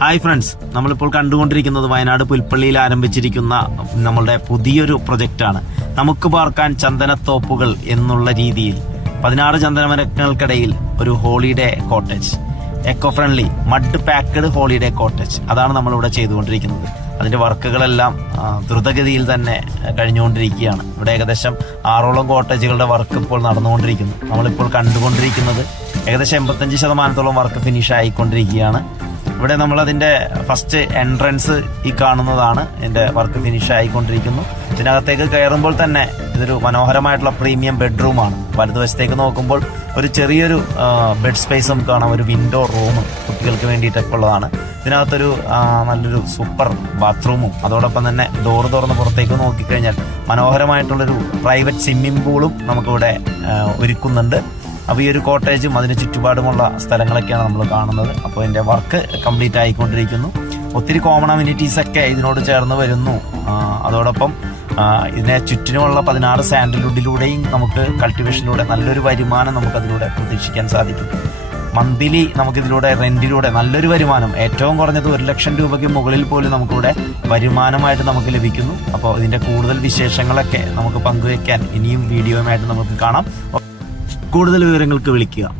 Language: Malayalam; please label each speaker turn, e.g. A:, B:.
A: ഹായ് ഫ്രണ്ട്സ് നമ്മളിപ്പോൾ കണ്ടുകൊണ്ടിരിക്കുന്നത് വയനാട് പുൽപ്പള്ളിയിൽ ആരംഭിച്ചിരിക്കുന്ന നമ്മളുടെ പുതിയൊരു പ്രൊജക്റ്റാണ്. നമുക്ക് പാർക്കാൻ ചന്ദനത്തോപ്പുകൾ എന്നുള്ള രീതിയിൽ പതിനാറ് ചന്ദനമരങ്ങൾക്കിടയിൽ ഒരു holiday cottage eco friendly mud packed holiday cottage. അതാണ് നമ്മളിവിടെ ചെയ്തുകൊണ്ടിരിക്കുന്നത്. അതിന്റെ വർക്കുകളെല്ലാം ദ്രുതഗതിയിൽ തന്നെ കഴിഞ്ഞുകൊണ്ടിരിക്കുകയാണ്. ഇവിടെ ഏകദേശം ആറോളം കോട്ടേജുകളുടെ വർക്ക് ഇപ്പോൾ നടന്നുകൊണ്ടിരിക്കുന്നു. നമ്മളിപ്പോൾ കണ്ടുകൊണ്ടിരിക്കുന്നത് ഏകദേശം എൺപത്തഞ്ച് ശതമാനത്തോളം വർക്ക് ഫിനിഷ് ആയിക്കൊണ്ടിരിക്കുകയാണ് ഇവിടെ നമ്മൾ അതിന്റെ ഫസ്റ്റ് എൻട്രൻസ് ഈ കാണുന്നതാണ്. എന്റെ വർക്ക് ഫിനിഷ് ആയിക്കൊണ്ടിരിക്കുന്നു. ഇതിനകത്തേക്ക് കയറുമ്പോൾ തന്നെ ഇതൊരു മനോഹരമായിട്ടുള്ള പ്രീമിയം ബെഡ്റൂമാണ് വലതുവശത്തേക്ക് നോക്കുമ്പോൾ ഒരു ചെറിയൊരു ബെഡ് സ്പേസ് നമുക്ക് കാണാം. ഒരു വിൻഡോ റൂം കുട്ടികൾക്ക് വേണ്ടിയിട്ടൊക്കെ ഉള്ളതാണ്. ഇതിനകത്തൊരു നല്ലൊരു സൂപ്പർ ബാത്റൂമും അതോടൊപ്പം തന്നെ ഡോർ തുറന്ന് പുറത്തേക്ക് നോക്കിക്കഴിഞ്ഞാൽ മനോഹരമായിട്ടുള്ളൊരു പ്രൈവറ്റ് സ്വിമ്മിംഗ് പൂളും നമുക്കിവിടെ ഒരുക്കുന്നുണ്ട്. അപ്പോൾ ഈ ഒരു കോട്ടേജും അതിന് ചുറ്റുപാടുമുള്ള സ്ഥലങ്ങളൊക്കെയാണ് നമ്മൾ കാണുന്നത്. അപ്പോൾ എന്റെ വർക്ക് കംപ്ലീറ്റ് ആയിക്കൊണ്ടിരിക്കുന്നു. ഒത്തിരി കോമൺ അമ്യൂണിറ്റീസ് ഒക്കെ ഇതിനോട് ചേർന്ന് വരുന്നു. അതോടൊപ്പം ഇതിനെ ചുറ്റിനുമുള്ള പതിനാറ് സാൻഡൽവുഡിലൂടെയും നമുക്ക് കൾട്ടിവേഷനിലൂടെ നല്ലൊരു വരുമാനം നമുക്ക് നമുക്കതിലൂടെ പ്രതീക്ഷിക്കാൻ സാധിക്കും. മന്ത്ലി നമുക്കിതിലൂടെ റെന്റിലൂടെ നല്ലൊരു വരുമാനം ഏറ്റവും കുറഞ്ഞത് ഒരു ലക്ഷം രൂപയ്ക്ക് മുകളിൽ പോലും നമുക്കിവിടെ വരുമാനമായിട്ട് നമുക്ക് ലഭിക്കുന്നു. അപ്പോൾ ഇതിന്റെ കൂടുതൽ വിശേഷങ്ങളൊക്കെ നമുക്ക് പങ്കുവയ്ക്കാൻ ഇനിയും വീഡിയോയുമായിട്ട് നമുക്ക് കാണാം. കൂടുതൽ വിവരങ്ങൾക്ക് വിളിക്കുക.